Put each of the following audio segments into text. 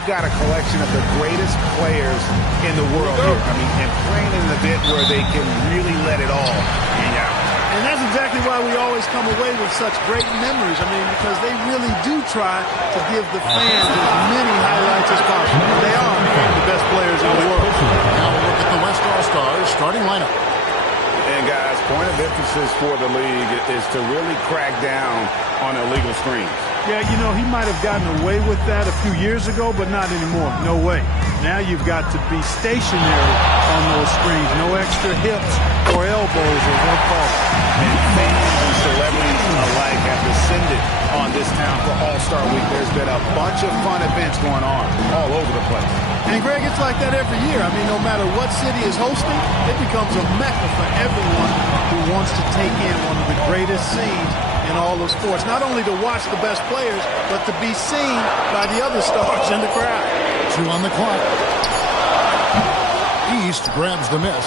you've got a collection of the greatest players in the world here. I mean, and playing in an event where they can really let it all hang out. And that's exactly why we always come away with such great memories. I mean, because they really do try to give the fans as many highlights as possible. They are the best players in the world. Now we'll look at the West All-Stars starting lineup. And, guys, point of emphasis for the league is to really crack down on illegal screens. Yeah, you know, he might have gotten away with that a few years ago, but not anymore. No way. Now you've got to be stationary on those screens. No extra hips or elbows or no fault. And fans and celebrities alike have descended on this town for All-Star Week. There's been a bunch of fun events going on all over the place. And, Greg, it's like that every year. I mean, no matter what city is hosting, it becomes a mecca for everyone who wants to take in one of the greatest scenes in all of sports. Not only to watch the best players, but to be seen by the other stars in the crowd. 2 on the clock. East grabs the miss.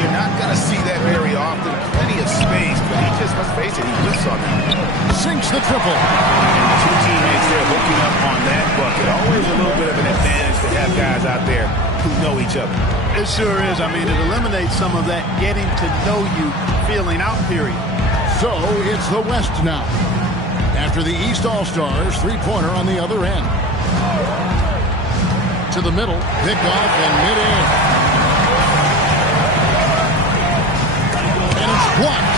You're not going to see that very often. Plenty of space, but he just, let's face it, he lifts on it. Sinks the triple. And the two teammates there hooking up on that bucket. Always a little bit of an advantage to have guys out there who know each other. It sure is. I mean, it eliminates some of that getting to know you feeling out period. So it's the West now. After the East All-Stars, three-pointer on the other end. To the middle, pick off and mid-air. And it's blocked.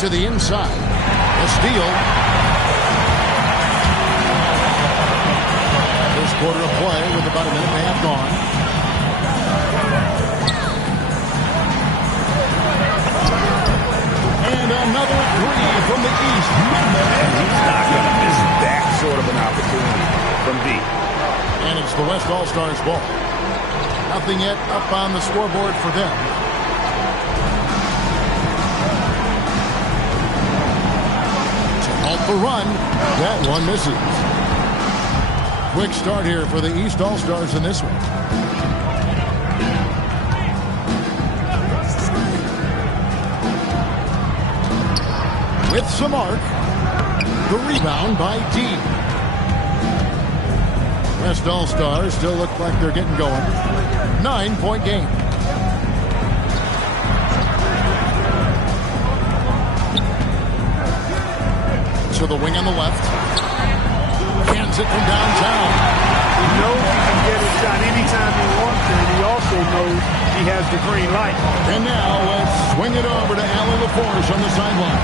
To the inside. A steal. First quarter of play with about a minute and a half gone. And another three from the East. And he's not going to miss that sort of an opportunity from deep. And it's the West All-Stars ball. Nothing yet up on the scoreboard for them. To halt the run, that one misses. Quick start here for the East All-Stars in this one. With some arc, the rebound by D. West All-Stars still look like they're getting going. 9-point game. To the wing on the left. Cans it from downtown. He knows he can get a shot anytime he wants to, and he also knows he has the green light. And now let's swing it over to Alan LaForge on the sideline.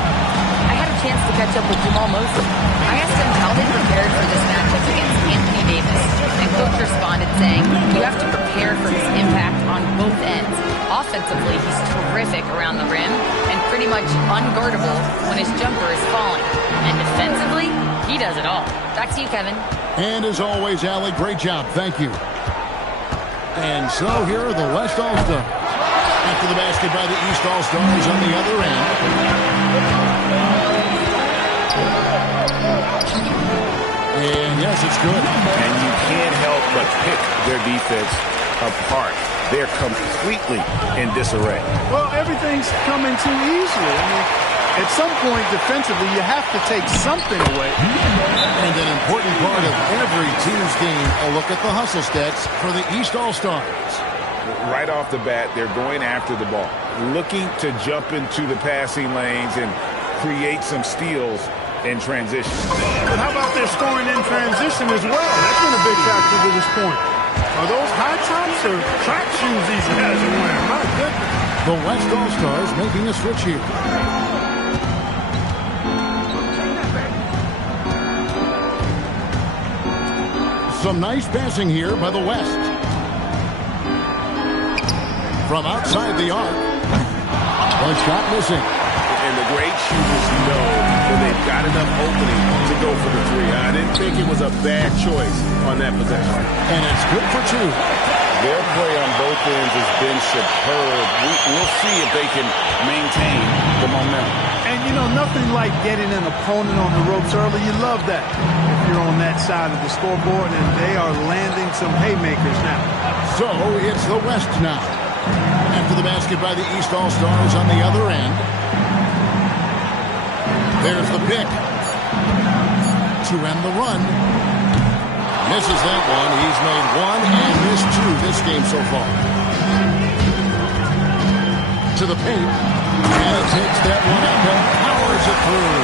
I had a chance to catch up with Jamal Moses. I asked him how they prepared for this matchup against Anthony Davis. And Coach responded saying, you have to prepare for his impact on both ends. Offensively, he's terrific around the rim and pretty much unguardable when his jumper is falling. And defensively, he does it all. Back to you, Kevin. And as always, Allie, great job. Thank you. And so here are the West All-Stars. After the basket by the East All-Stars on the other end. And yes, it's good. And you can't help but pick their defense apart. They're completely in disarray. Well, everything's coming too easily. I mean, at some point defensively, you have to take something away. And an important part of every team's game, a look at the hustle stats for the East All-Stars. Right off the bat, they're going after the ball, looking to jump into the passing lanes and create some steals in transition. But how about their scoring in transition as well? That's been a big factor to this point. Are those high tops or track shoes these guys are wearing? My goodness. The West All-Stars making a switch here. Some nice passing here by the West. From outside the arc. One shot missing. And the great shooters know when they've got enough opening to go for the three. I didn't think it was a bad choice on that possession. And it's good for two. Their play on both ends has been superb. We'll see if they can maintain the momentum. And, you know, nothing like getting an opponent on the ropes early. You love that if you're on that side of the scoreboard, and they are landing some haymakers now. So it's the West now. After the basket by the East All-Stars on the other end. There's the pick. to end the run. Misses that one. He's made one and missed two this game so far. To the paint. And takes that one up and powers it through.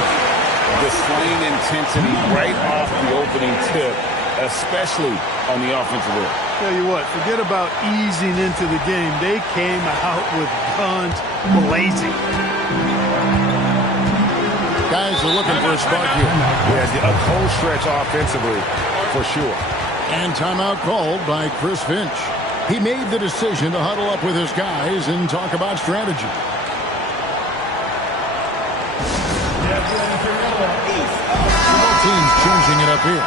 Displaying intensity right off the opening tip, especially on the offensive end. Tell you what, forget about easing into the game. They came out with guns blazing. Guys are looking for a spark here. Yeah, a cold stretch offensively, for sure. And timeout called by Chris Finch. He made the decision to huddle up with his guys and talk about strategy. Both teams changing it up here.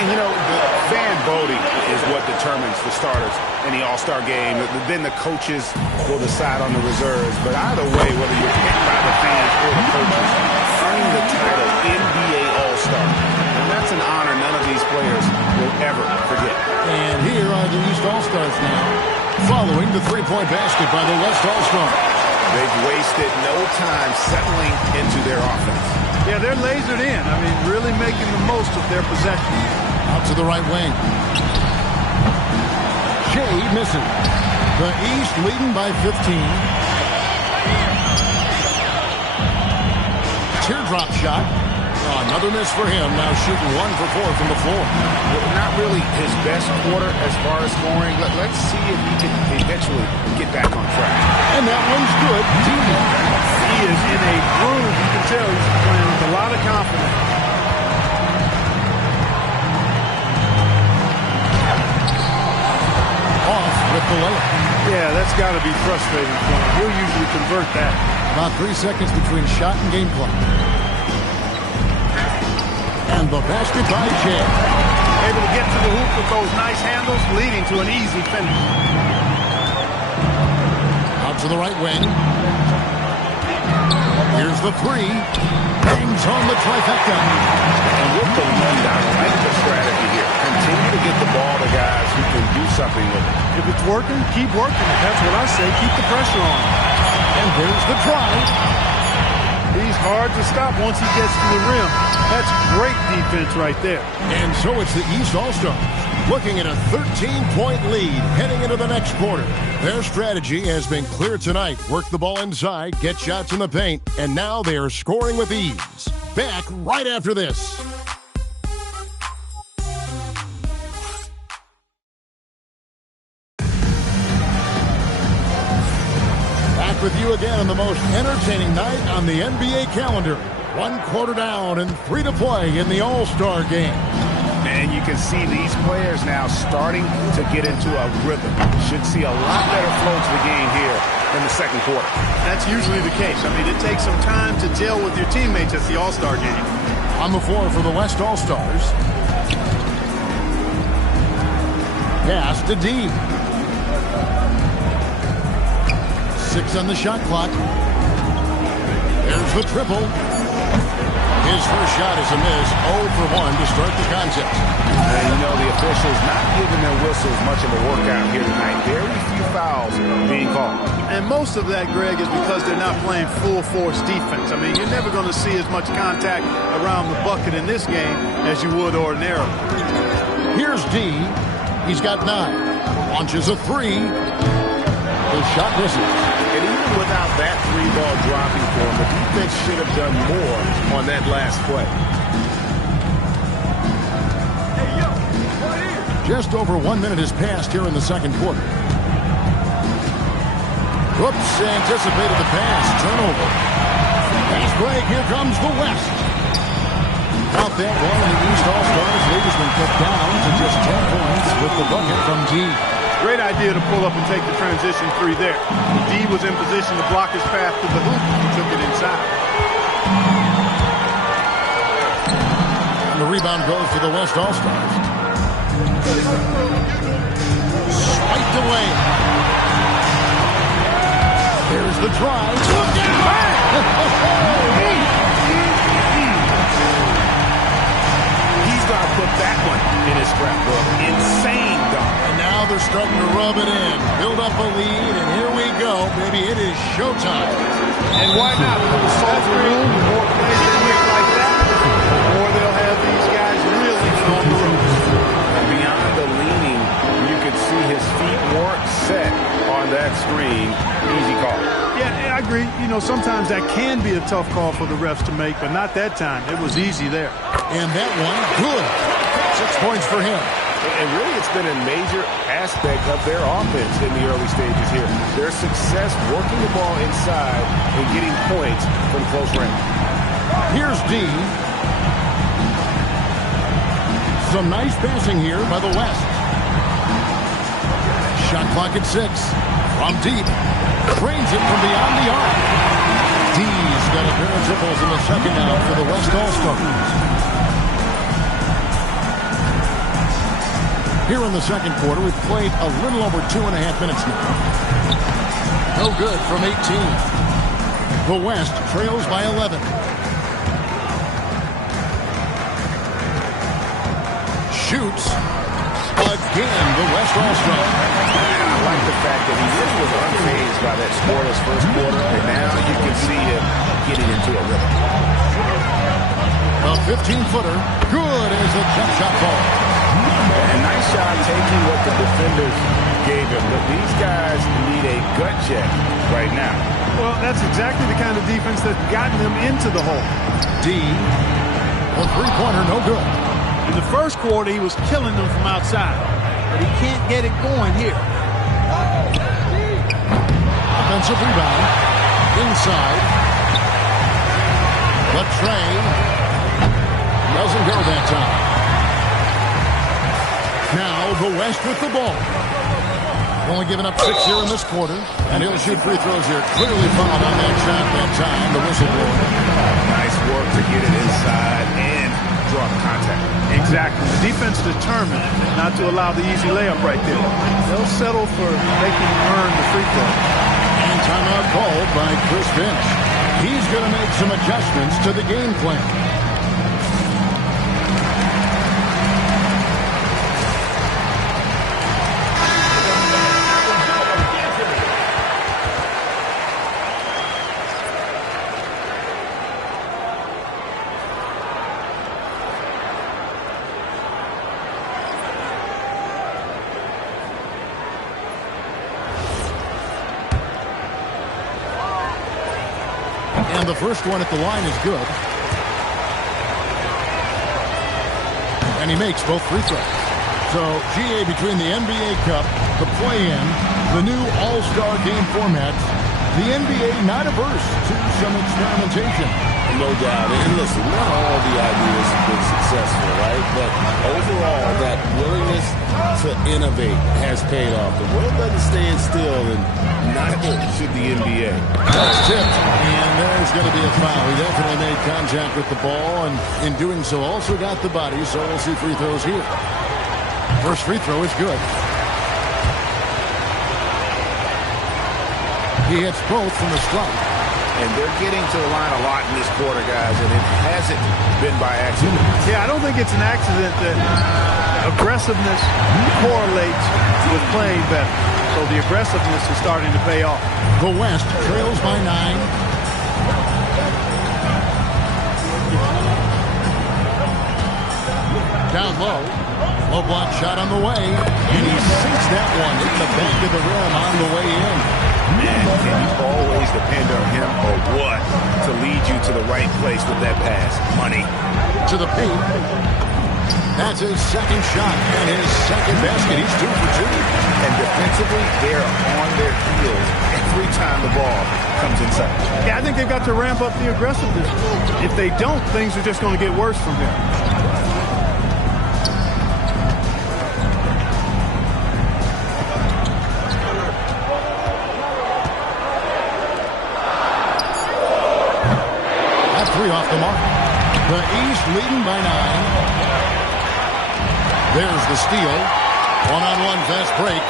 And, you know, the fan voting is what determines the starters in the All-Star game. Then the coaches will decide on the reserves. But either way, whether you're picked by the fans or the coaches, earning the title NBA All-Star, and that's an honor none of these players will ever forget. And here are the East All-Stars now, following the three-point basket by the West All-Stars. They've wasted no time settling into their offense. Yeah, they're lasered in. I mean, really making the most of their possession. Out to the right wing. Shea misses. The East leading by 15. Teardrop shot. Another miss for him. Now shooting 1 for 4 from the floor. Not really his best quarter as far as scoring. Let's see if he can eventually get back on track. And that one's good. He is in a groove. You can tell he's playing with a lot of confidence. Off with the layup. Yeah, that's got to be frustrating for him. He'll usually convert that. About 3 seconds between shot and game clock. And the basket by Jay. Able to get to the hoop with those nice handles, leading to an easy finish. Out to the right wing. Here's the three. Bangs on the trifecta. And with the lead, I like the strategy here. Continue to get the ball to guys who can do something with it. If it's working, keep working it. That's what I say. Keep the pressure on. And there's the drive. He's hard to stop once he gets to the rim. That's great defense right there. And so it's the East All-Stars looking at a 13-point lead heading into the next quarter. Their strategy has been clear tonight. Work the ball inside, get shots in the paint, and now they are scoring with ease. Back right after this. Back with you again on the most entertaining night on the NBA calendar. 1 quarter down and 3 to play in the All-Star game. And you can see these players now starting to get into a rhythm. Should see a lot better flow to the game here in the second quarter. That's usually the case. I mean, it takes some time to gel with your teammates at the All-Star game. On the floor for the West All-Stars. Pass to D. 6 on the shot clock. There's the triple. His first shot is a miss. 0 for 1 to start the contest. And you know, the officials not giving their whistles much of a workout here tonight. Very few fouls being called. And most of that, Greg, is because they're not playing full-force defense. I mean, you're never going to see as much contact around the bucket in this game as you would ordinarily. Here's D. He's got 9. Launches a 3. His shot misses. And even without that 3-ball dropping for him, the defense should have done more on that last play. Just over 1 minute has passed here in the second quarter. Whoops, anticipated the pass. Turnover. Fast break. Here comes the West. Out that one, and the East All-Stars lead has been cut down to just 10 points with the bucket from D. Great idea to pull up and take the transition 3 there. D was in position to block his path to the hoop. He took it inside. And the rebound goes to the West All-Stars. Swiped away. There's the drive. Look out! He's got to put that one in his scrapbook. Insane dunk. And now they're starting to rub it in. Build up a lead, and here we go. Baby, it is showtime. And why not? With the soft room, the more plays they make like that, the more they'll have these that screen. Easy call. Yeah, I agree. You know, sometimes that can be a tough call for the refs to make, but not that time. It was easy there. And that one, good. 6 points for him. And really, it's been a major aspect of their offense in the early stages here. Their success working the ball inside and getting points from close range. Here's D. Some nice passing here by the West. Shot clock at 6. From deep. Trains it from beyond the arc. D's got a pair of triples in the second now for the West All-Stars. Here in the second quarter, we've played a little over 2.5 minutes now. No good from 18. The West trails by 11. Shoots. Again, the West All-Star. I like the fact that he really was unfazed by that scoreless first quarter, and now you can see him getting into a rhythm. A 15-footer. Good as the jump shot ball. And nice shot taking what the defenders gave him. But these guys need a gut check right now. Well, that's exactly the kind of defense that's gotten them into the hole. D. A three-pointer, no good. In the first quarter, he was killing them from outside. But he can't get it going here. Offensive rebound. Inside. The tray. Doesn't go that time. Now the West with the ball. Only giving up 6 here in this quarter. And he'll shoot free throws here. Clearly fouled on that shot that time. The whistle blower. Nice work to get it inside and draw the contact. Exactly. The defense determined not to allow the easy layup right there. They'll settle for making him earn the free throw. And timeout called by Chris Finch. He's going to make some adjustments to the game plan. And the first one at the line is good. And he makes both free throws. So, GA, between the NBA Cup, the play-in, the new All-Star game format, the NBA not averse to some experimentation. No doubt. And listen, not all the ideas have been successful, right? But overall, that willingness to innovate has paid off. The world doesn't stand still, and neither should the NBA. That's tipped, and there's going to be a foul. He definitely made contact with the ball, and in doing so also got the body, so we'll see free throws here. First free throw is good. He hits both from the stripe. And they're getting to the line a lot in this quarter, guys, and it hasn't been by accident. Yeah, I don't think it's an accident that aggressiveness correlates with playing better. So the aggressiveness is starting to pay off. The West trails by 9. Down low. Low block shot on the way. And he sinks that one in the back of the rim on the way in. Man, can you always depend on him or what to lead you to the right place with that pass? Money. To the paint. That's his second shot and his second basket. He's 2 for 2. And defensively, they're on their heels every time the ball comes inside. Yeah, I think they've got to ramp up the aggressiveness. If they don't, things are just going to get worse from here. Off the mark. The East leading by 9. There's the steal. One-on-one fast break.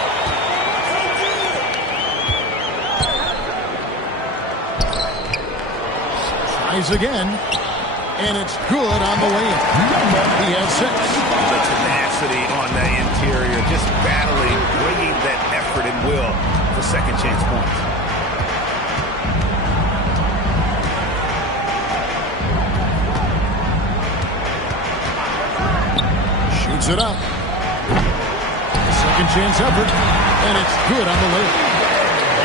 Tries again. And it's good on the way in. He has 6. The tenacity on the interior, just battling, bringing that effort and will for second chance points. It up. Second chance effort, and it's good on the layup.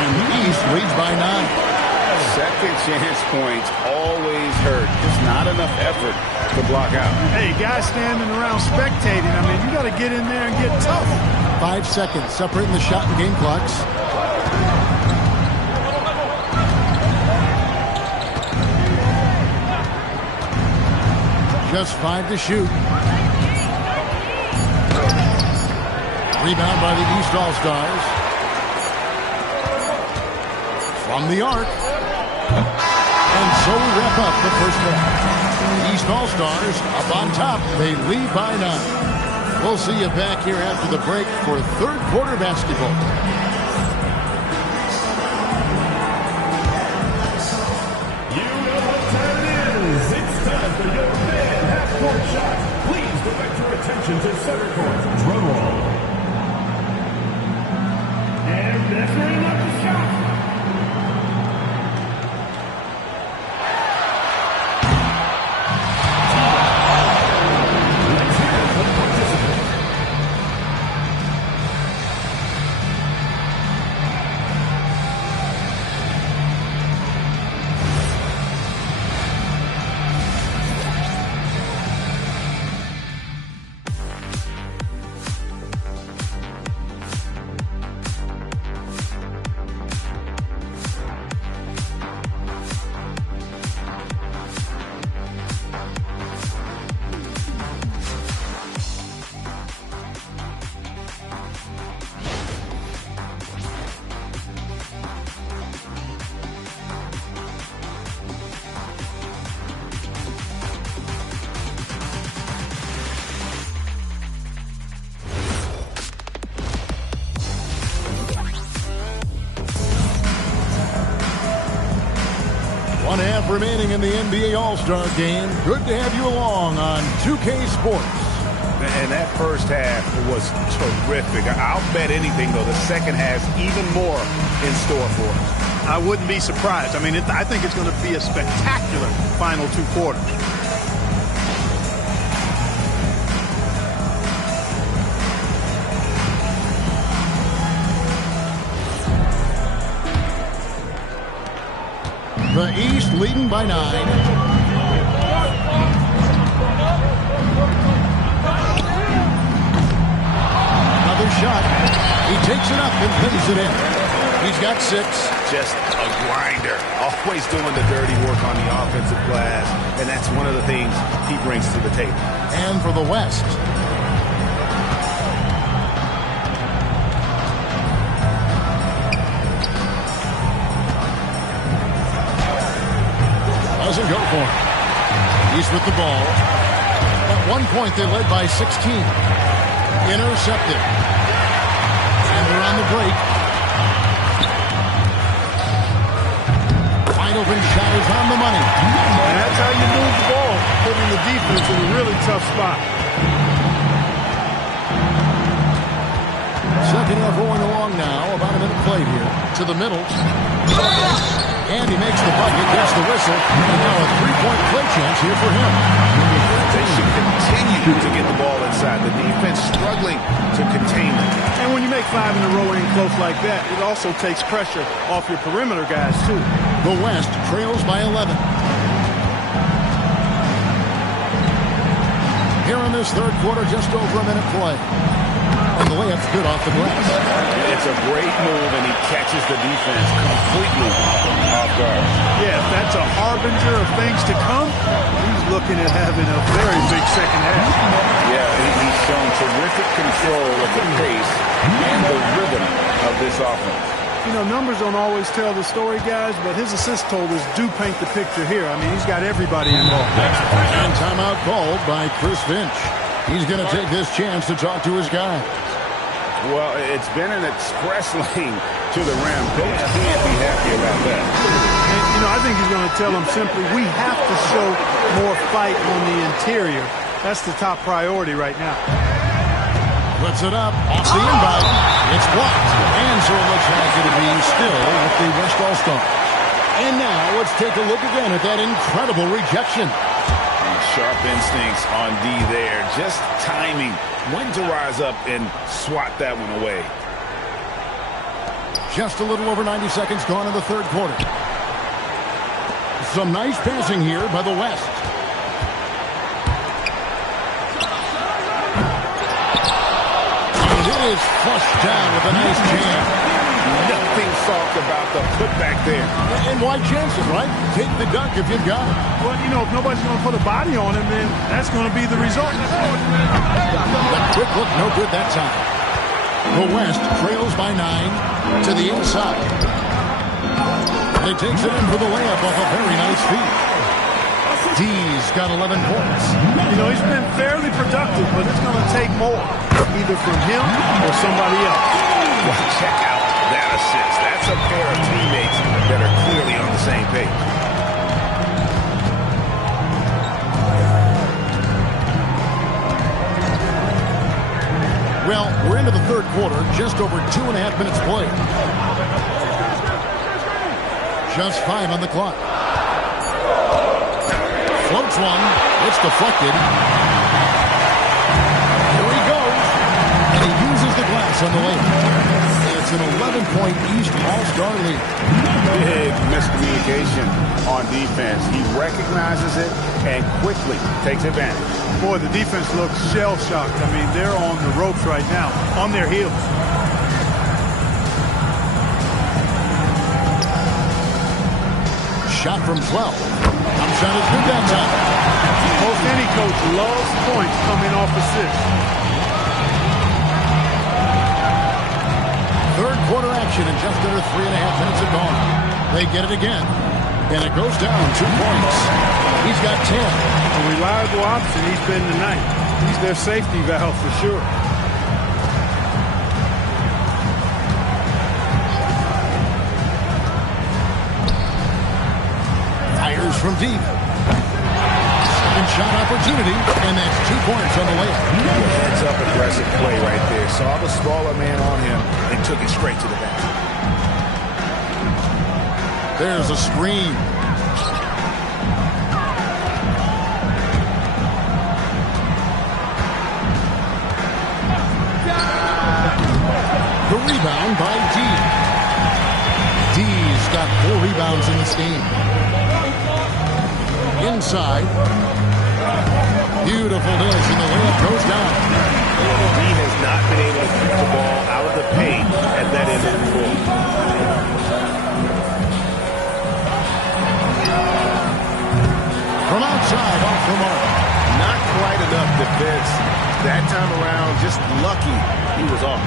And the East leads by 9. Second chance points always hurt. Just not enough effort to block out. Hey, guys standing around spectating. I mean, you got to get in there and get tough. 5 seconds separating the shot and game clocks. Just 5 to shoot. Rebound by the East All-Stars. From the arc. And so we wrap up the first half. East All-Stars up on top. They lead by 9. We'll see you back here after the break for third quarter basketball. You know what time it is. It's time for your fan half-court shot. Please direct your attention to center court. Drum roll. And that's right up the shot. One half remaining in the NBA All-Star Game. Good to have you along on 2K Sports. And that first half was terrific. I'll bet anything, though, the second has even more in store for us. I wouldn't be surprised. I mean, I think it's going to be a spectacular final 2 quarters. The East leading by 9. Another shot. He takes it up and pins it in. He's got 6. Just a grinder. Always doing the dirty work on the offensive glass. And that's one of the things he brings to the table. And for the West. Doesn't go for him. East with the ball. At one point, they led by 16. Intercepted. And they're on the break. Wide open shot is on the money. And that's how you move the ball, putting the defense in a really tough spot. Second half rolling along now. About a minute play here. To the middle. And he makes the bucket, gets the whistle, and now a three-point play chance here for him. They should continue to get the ball inside. The defense struggling to contain them. And when you make 5 in a row in close like that, it also takes pressure off your perimeter guys, too. The West trails by 11. Here in this third quarter, just over a minute play. And the layup's good off the glass. It's a great move, and he catches the defense completely off guard. Yeah, if that's a harbinger of things to come, he's looking at having a very big second half. Yeah, he's shown terrific control of the pace and the rhythm of this offense. You know, numbers don't always tell the story, guys, but his assist totals do paint the picture here. I mean, he's got everybody involved. And timeout called by Chris Finch. He's going to take this chance to talk to his guy. Well, it's been an express lane to the rim. Coach can't be happy about that. And, you know, I think he's going to tell them simply, we have to show more fight on the interior. That's the top priority right now. Puts it up, off the inbound. It's blocked. And so it looks like it'll be still with the West All-Stars. And now let's take a look again at that incredible rejection. Sharp instincts on D there. Just timing when to rise up and swat that one away. Just a little over 90 seconds gone in the third quarter. Some nice passing here by the West. And it is flushed down with a nice jam. Nothing soft about the putback there. And why chance it, right? Take the dunk if you've got it. Well, you know, if nobody's going to put a body on him, then that's going to be the result. The quick look, no good that time. The West trails by 9 to the inside. And he takes it in for the layup off a very nice feed. D's got 11 points. You know, he's been fairly productive, but it's going to take more, either from him or somebody else. Well, check out that assist. That's a pair of teammates that are clearly on the same page. Well, we're into the third quarter, just over 2.5 minutes played. Just 5 on the clock. Floats one. It's deflected. Here he goes. And he uses the glass on the layup. It's an 11-point East All-Star lead. Big miscommunication on defense. He recognizes it and quickly takes advantage. Boy, the defense looks shell-shocked. I mean, they're on the ropes right now, on their heels. Shot from 12. Shot is good that time. Most any coach loves points coming off assists. Third quarter action and just under 3.5 minutes are gone. They get it again. And it goes down 2 points. He's got 10. A reliable option he's been tonight. He's their safety valve for sure. Fires from deep. Second shot opportunity, and that's 2 points on the layup. Heads up aggressive play right there. Saw the smaller man on him and took it straight to the basket. There's a screen. The rebound by D. D's got 4 rebounds in this game. Inside. Beautiful dish, and the layup goes down. He has not been able to keep the ball out of the paint at that end of the floor. From outside, off the mark. Not quite enough defense that time around. Just lucky he was off.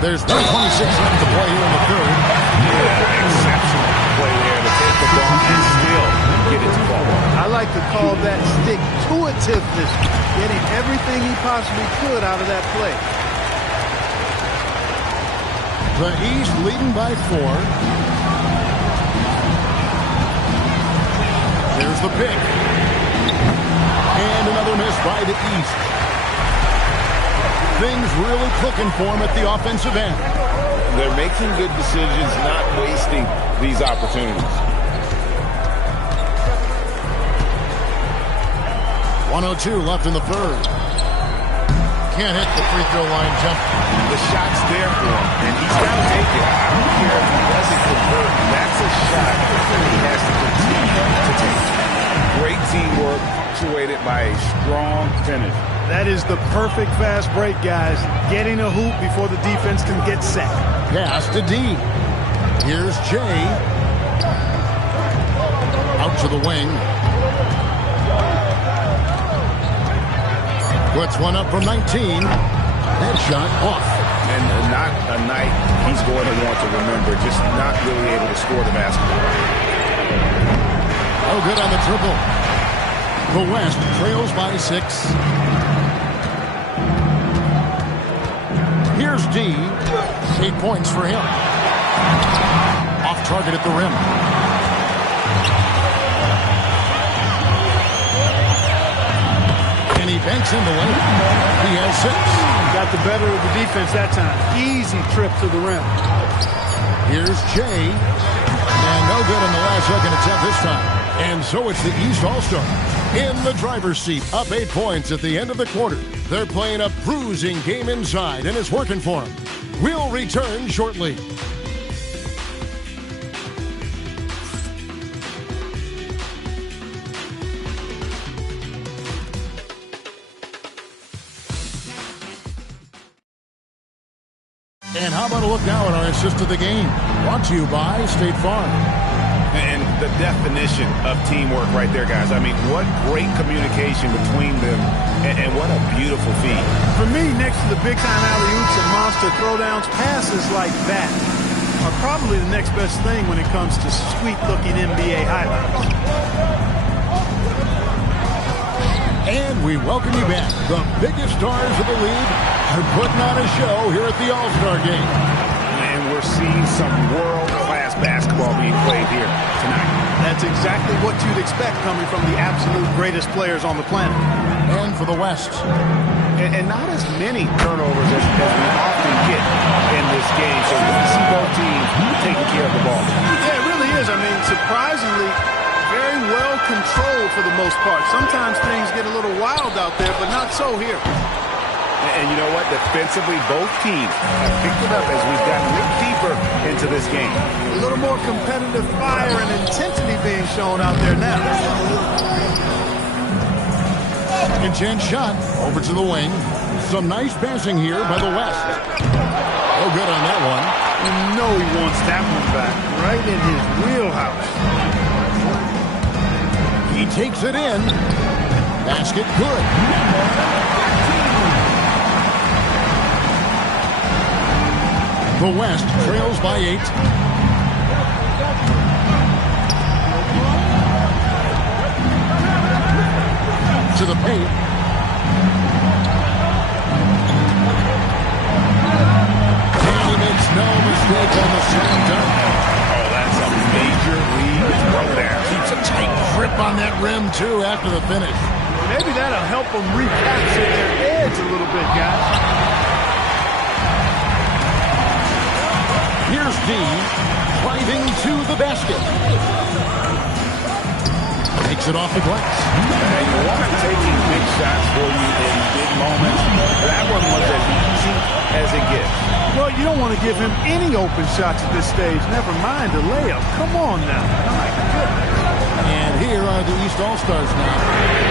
There's 1:26 left to play here in the third. Yeah, exceptional play there to take the ball and still get it to fall. I like to call that stick-to-itiveness, getting everything he possibly could out of that play. The East leading by 4. There's the pick. And another miss by the East. Things really clicking for him at the offensive end. They're making good decisions, not wasting these opportunities. 1:02 left in the third. Can't hit the free throw line jump. The shot's there for him, and he's got to take it. I don't care if he doesn't convert. That's a shot that he has to continue to take. Great teamwork, punctuated by a strong finish. That is the perfect fast break, guys. Getting a hoop before the defense can get set. Pass to D. Here's Jay. Out to the wing. Puts one up from 19. That shot off. And not a night he's going to want to remember, just not really able to score the basketball. Oh, good on the triple. The West trails by 6. Here's D. 8 points for him. Off target at the rim. And he banks in the lane. He has 6. Got the better of the defense that time. Easy trip to the rim. Here's Jay. And no good on the last second attempt this time. And so it's the East All-Stars. In the driver's seat, up 8 points at the end of the quarter. They're playing a bruising game inside, and it's working for them. We'll return shortly. And how about a look now at our assist of the game? Brought to you by State Farm. And the definition of teamwork right there, guys. I mean, what great communication between them, and what a beautiful feed. For me, next to the big-time alley-oops and monster throwdowns, passes like that are probably the next best thing when it comes to sweet-looking NBA highlights. And we welcome you back. The biggest stars of the league are putting on a show here at the All-Star Game. And we're seeing some world-class basketball being played here tonight. That's exactly what you'd expect coming from the absolute greatest players on the planet. And for the West. And not as many turnovers as we often get in this game. So you see both teams taking care of the ball. Yeah, it really is. I mean, surprisingly, very well controlled for the most part. Sometimes things get a little wild out there, but not so here. And you know what? Defensively, both teams have picked it up as we've gotten a little deeper into this game. A little more competitive fire and intensity being shown out there now. Second chance shot over to the wing. Some nice passing here by the West. Oh, good on that one. You know he wants that one back right in his wheelhouse. He takes it in. Basket good. The West trails by 8. To the paint. And he makes no mistake on the second dunk. Oh, that's a major league throwdown. Keeps a tight grip on that rim, too, after the finish. Maybe that'll help them recapture their edge a little bit, guys. Here's D, driving to the basket. Takes it off the glass. And you want him taking big shots for you in big moments. That one was as easy as it gets. Well, you don't want to give him any open shots at this stage. Never mind a layup. Come on now. My goodness. And here are the East All-Stars now.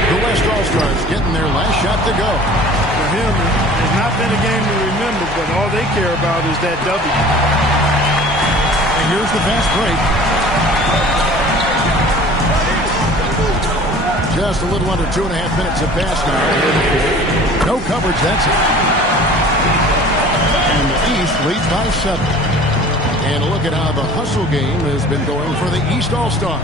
The West All-Stars getting their last shot to go. For him, it's not been a game to remember, but all they care about is that W. And here's the fast break. Just a little under 2.5 minutes have passed now. No coverage, that's it. And the East leads by 7. And look at how the hustle game has been going for the East All-Stars.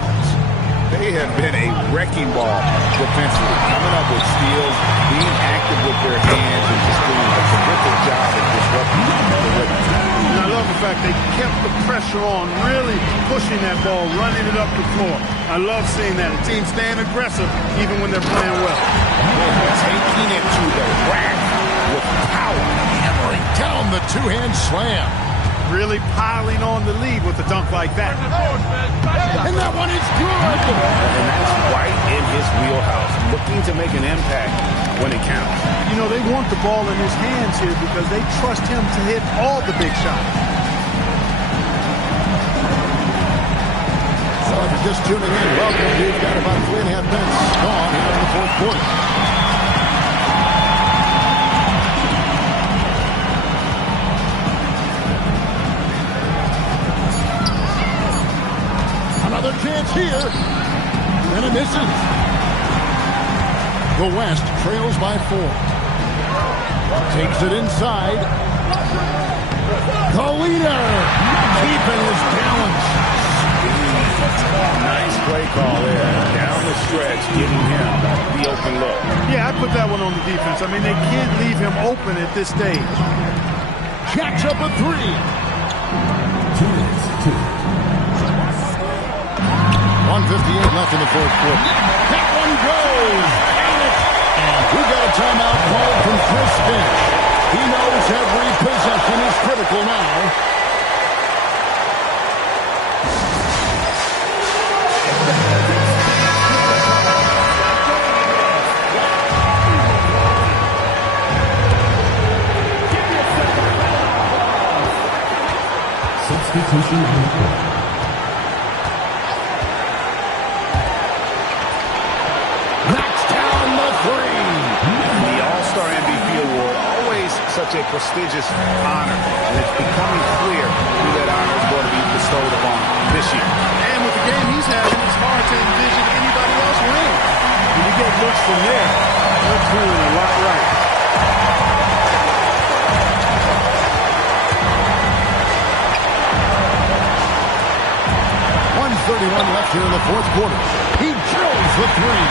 They have been a wrecking ball defensively, coming up with steals, being active with their hands, and just doing a terrific job of disrupting the rhythm. And I love the fact they kept the pressure on, really pushing that ball, running it up the floor. I love seeing that. A team staying aggressive even when they're playing well. They're taking it to the rack with power. Hammering down the two-hand slam. Really piling on the lead with a dunk like that. And that one is good. And that's right in his wheelhouse, looking to make an impact when it counts. You know, they want the ball in his hands here because they trust him to hit all the big shots. So if you're just tuning in, welcome. We've got about 3.5 minutes gone here in the fourth quarter. Another chance here. And it misses. The West trails by 4. Takes it inside. The leader keeping his balance. Nice play call there. Down the stretch, giving him the open look. Yeah, I put that one on the defense. I mean, they can't leave him open at this stage. Jacks up a 3. 1:58 left in the fourth quarter. That one goes. And we got a timeout called from Chris Finch. He knows every possession is critical now. Substitution report. Knocks down the three. The All-Star MVP award, always such a prestigious honor, and it's becoming clear who that honor is going to be bestowed upon this year. And with the game he's having, it's hard to envision anybody else winning. When you get looks from there, they're doing a lot right. 1:31 left here in the fourth quarter. He drills the three.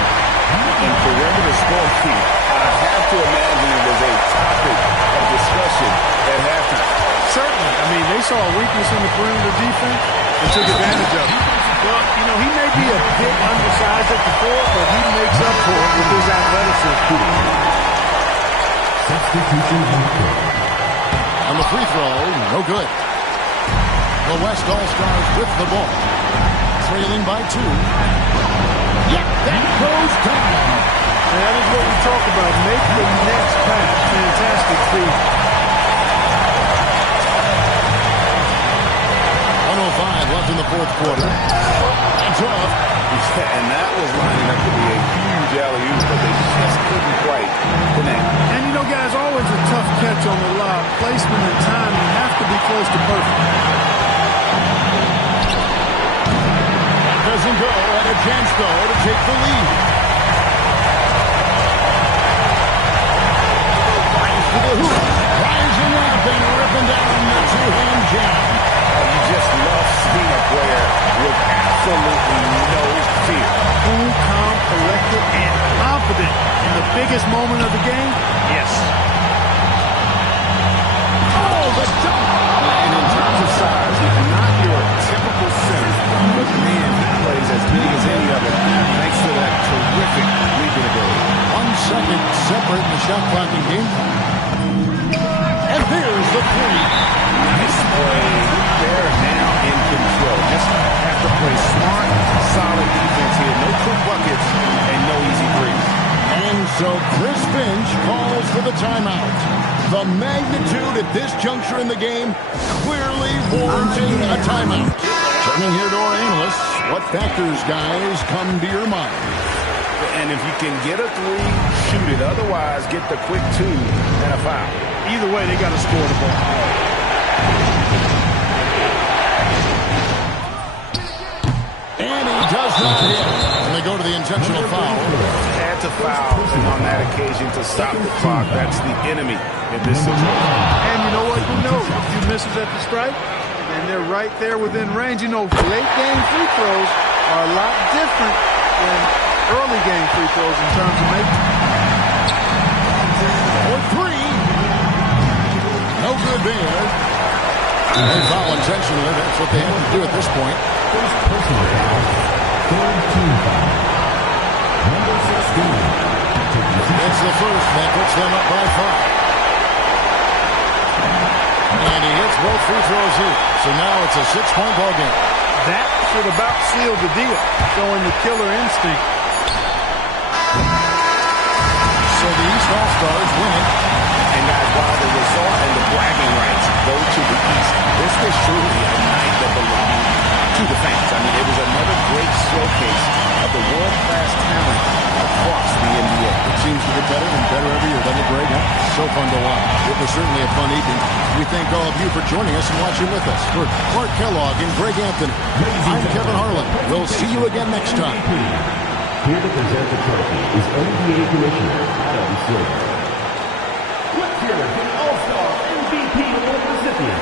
And for regular sport feet, I have to imagine it was a topic of discussion at halftime. Certainly. I mean, they saw a weakness in the perimeter defense and took advantage of it. Well, you know, he may be a bit undersized at the floor, but he makes up for it with his athleticism. Substitution report. On the free throw, no good. The West All-Stars with the ball. Trailing by 2. Yep, that goes down. And that is what we talk about. Make the next pass. Fantastic feed. 1:05 left in the fourth quarter. That's off. And that was lining up to be a huge alley-oop, but they just couldn't quite connect. And, you know, guys, always a tough catch on the lob. Placement and timing have to be close to perfect. Doesn't go, and a chance, though, to take the lead. Finds to the hoop. Rising up and ripping down the two-hand jam. You just love seeing a player with absolutely no fear. Cool, calm, collected, and confident in the biggest moment of the game? Yes. Oh, the dunk! And in terms of size, not your typical center, but man, he plays as big as any of them, thanks to that terrific leaping ability. 1 second separating the shot clock in game. And there's the three. Nice play. They're now in control. Just have to play smart, solid defense here. No quick buckets and no easy threes. And so Chris Finch calls for the timeout. The magnitude at this juncture in the game clearly warranting a timeout. Turning here to our analysts, what factors, guys, come to your mind? And if you can get a three, shoot it. Otherwise, get the quick 2 and a foul. Either way, they got to score the ball. And he does not hit. And they go to the intentional foul. Had to foul, and on that occasion to stop the clock. That's the enemy in this situation. And you know what? Who knows? A few misses at the strike, and they're right there within range. You know, late game free throws are a lot different than early game free throws in terms of making. For 3. No good there. They foul intentionally. That's what they have to do at this point. First personal foul. Third team foul. Number 16. It's the first. That puts them up by 5. And he hits both free throws here. So now it's a 6-point ball game. That should about seal the deal, showing the killer instinct. So the East All-Stars win it. And guys, while the result and the bragging rights go to the East, this was truly a night that belonged to the fans. I mean, it was another great showcase of the world-class talent across the NBA. It seems to get better and better every year, doesn't it, Greg? So fun to watch. It was certainly a fun evening. We thank all of you for joining us and watching with us. For Clark Kellogg and Greg Anthony, I'm Kevin Harlan. We'll see you again next time. Here to present the trophy is NBA Commissioner Adam Silver. Let's hear it for the All-Star MVP Award recipient,